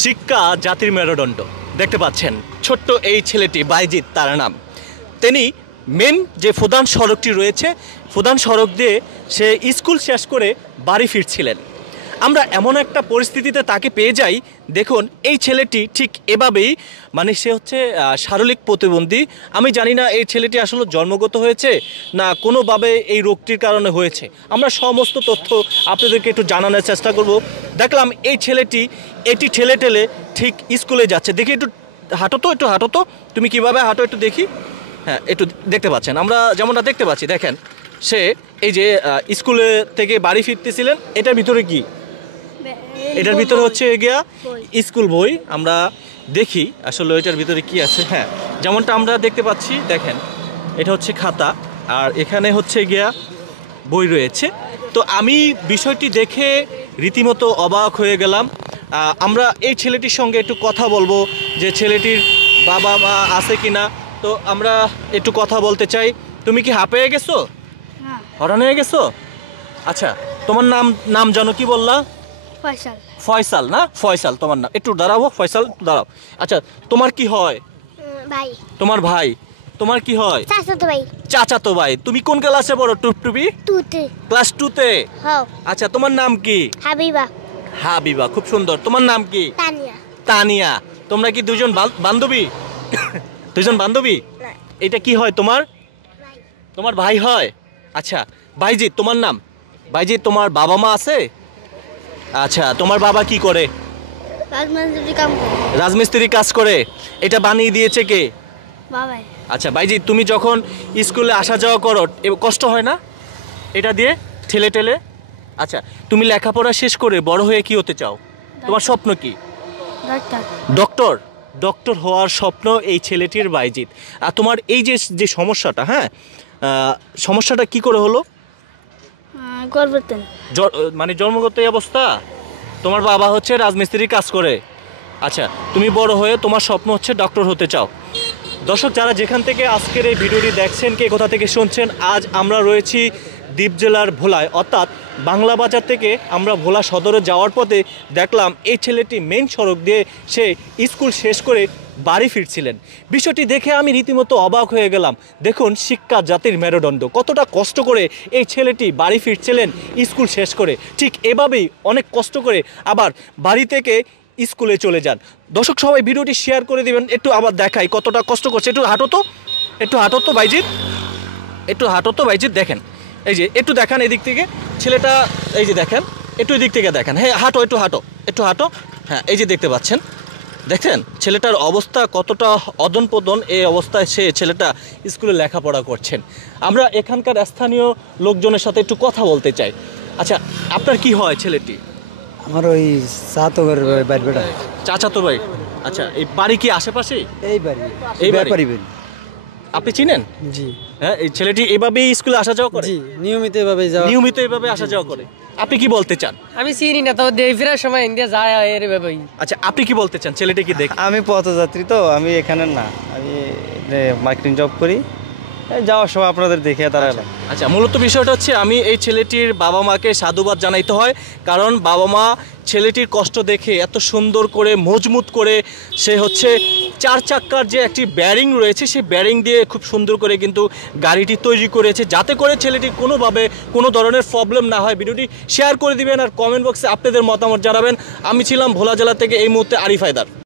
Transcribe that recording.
শিক্ষা জাতির মেরুদণ্ড। দেখতে পাচ্ছেন ছোট্ট এই ছেলেটি বাইজিৎ তার নাম। তিনি মেন যে প্রধান সড়কটি রয়েছে, প্রধান সড়ক দিয়ে সে স্কুল শেষ করে বাড়ি ফিরছিলেন। আমরা এমন একটা পরিস্থিতিতে তাকে পেয়ে যাই। দেখুন এই ছেলেটি ঠিক এভাবেই, মানে সে হচ্ছে শারীরিক প্রতিবন্ধী। আমি জানি না এই ছেলেটি আসলে জন্মগত হয়েছে না কোনোভাবে এই রোগটির কারণে হয়েছে। আমরা সমস্ত তথ্য আপনাদেরকে একটু জানানোর চেষ্টা করব। দেখলাম এই ছেলেটি এটি ঠেলে ঠেলে ঠিক স্কুলে যাচ্ছে। দেখি একটু হাঁটো তো, একটু হাঁটো তো, তুমি কিভাবে হাঁটো একটু দেখি। হ্যাঁ, একটু দেখতে পাচ্ছেন, আমরা যেমনটা দেখতে পাচ্ছি। দেখেন সে এই যে স্কুলে থেকে বাড়ি ফিরতেছিলেন। এটার ভিতরে কি? এটার ভিতরে হচ্ছে গিয়া স্কুল বই। আমরা দেখি আসলে এটার ভিতরে কি আছে। হ্যাঁ, যেমনটা আমরা দেখতে পাচ্ছি, দেখেন এটা হচ্ছে খাতা আর এখানে হচ্ছে গিয়া বই রয়েছে। তো আমি বিষয়টি দেখে রীতিমতো অবাক হয়ে গেলাম। আমরা এই ছেলেটির সঙ্গে একটু কথা বলবো যে ছেলেটির বাবা মা আছে কিনা। তো আমরা একটু কথা বলতে চাই। তুমি কি হাঁপিয়ে গেছো? হরান হয়ে গেছো? আচ্ছা, তোমার নাম জানো, কি বললা? ফয়সাল। ফয়সাল না? ফয়সাল তোমার নাম। একটু দাঁড়াবো ফয়সাল, একটু দাঁড়াও। আচ্ছা, তোমার কি হয়? ভাই। তোমার ভাই। তোমার কি হয়? চাচাতো ভাই। চাচাতো ভাই। তুমি কোন ক্লাসে পড়ো? টুপটুপি তুতে। ক্লাস 2-তে। হ্যাঁ। আচ্ছা, তোমার নাম কি? হাবিবা। হাবিবা, খুব সুন্দর। তোমার নাম কি? তানিয়া। তানিয়া। তোমরা কি দুজন বান্ধবী? দুজন বান্ধবী? এটা কি হয় তোমার? তোমার ভাই হয়। আচ্ছা, বাইজিৎ তোমার নাম? বাইজিৎ, তোমার বাবা মা আছে? আচ্ছা, তোমার বাবা কি করে? রাজমিস্ত্রি কাম করে। রাজমিস্ত্রি কাজ করে। এটা বানিয়ে দিয়েছে কে? বাবাই। আচ্ছা বাইজিৎ, তুমি যখন স্কুলে আসা যাওয়া করো কষ্ট হয় না এটা দিয়ে ঠেলে ঠেলে? আচ্ছা, তুমি লেখাপড়া শেষ করে বড় হয়ে কি হতে চাও? তোমার স্বপ্ন কি? ডাক্তার। ডক্টর। ডক্টর হওয়ার স্বপ্ন এই ছেলেটির বাইজিৎ। আর তোমার এই যে সমস্যাটা, হ্যাঁ, সমস্যাটা কি করে হলো? গর্ভবতী। মানে জন্মগত এই অবস্থা? তোমার বাবা হচ্ছে রাজমিস্ত্রির কাজ করে। আচ্ছা, তুমি বড় হয়ে তোমার স্বপ্ন হচ্ছে ডক্টর হতে চাও। দর্শক যারা যেখান থেকে আজকের এই ভিডিওটি দেখছেন, কে কোথা থেকে শুনছেন, আজ আমরা রয়েছি দ্বীপ জেলার ভোলায়, অর্থাৎ বাংলা বাজার থেকে আমরা ভোলা সদরে যাওয়ার পথে দেখলাম এই ছেলেটি মেন সড়ক দিয়ে সে স্কুল শেষ করে বাড়ি ফিরছিলেন। বিষয়টি দেখে আমি রীতিমতো অবাক হয়ে গেলাম। দেখুন শিক্ষা জাতির মেরুদণ্ড, কতটা কষ্ট করে এই ছেলেটি বাড়ি ফিরছিলেন স্কুল শেষ করে। ঠিক এভাবেই অনেক কষ্ট করে আবার বাড়ি থেকে স্কুলে চলে যান। দর্শক সবাই ভিডিওটি শেয়ার করে দিবেন। একটু আবার দেখাই কতটা কষ্ট করছে। একটু হাঁটো তো, একটু হাঁটো তো বাইজিৎ, একটু হাঁটো তো বাইজিৎ। দেখেন এই যে, একটু দেখান এদিক থেকে ছেলেটা, এই যে দেখেন, একটু এদিক থেকে দেখেন। হ্যাঁ, হাঁটো, একটু হাঁটো, একটু হাঁটো। হ্যাঁ, এই যে দেখতে পাচ্ছেন, দেখেন ছেলেটার অবস্থা কতটা অদনপদন। এই অবস্থায় সে ছেলেটা স্কুলে লেখাপড়া করছেন। আমরা এখানকার স্থানীয় লোকজনের সাথে একটু কথা বলতে চাই। আচ্ছা, আপনার কি হয় ছেলেটি? আমার ওই চাচাতো বাড়ি বেটা। চাচাতো ভাই। আচ্ছা, এই বাড়ি কি আশেপাশে? এই বাড়ি, এই বাড়ি পারিবেন। আপনি চিনেন? জি। হ্যাঁ, এই ছেলেটি এভাবেই স্কুলে আসা যাওয়া করে? জি, নিয়মিত এভাবে যাওয়া। নিয়মিত এভাবে আসা যাওয়া করে। আপনি কি বলতে চান? আমি চিনি না, তো দেই ফেরার সময় ইন্ডিয়া যায় এর ভাবেই। আচ্ছা, আপনি কি বলতে চান? ছেলেটি কি দেখ? আমি পথযাত্রী, তো আমি এখানে না, আমি মার্কেটিং জব করি। যাওয়ার সময় আপনাদের দেখে তারা এলাম। আচ্ছা, মূলত বিষয়টা হচ্ছে আমি এই ছেলেটির বাবা মাকে সাধুবাদ জানাইতে হয়, কারণ বাবা মা ছেলেটির কষ্ট দেখে এত সুন্দর করে মজবুত করে সে হচ্ছে 4 চাক্কার যে একটি ব্যারিং রয়েছে সেই ব্যারিং দিয়ে খুব সুন্দর করে কিন্তু গাড়িটি তৈরি করেছে, যাতে করে ছেলেটির কোনোভাবে কোনো ধরনের প্রবলেম না হয়। ভিডিওটি শেয়ার করে দিবেন আর কমেন্ট বক্সে আপনাদের মতামত জানাবেন। আমি ছিলাম ভোলা জেলা থেকে এই মুহূর্তে আরিফ হায়দার।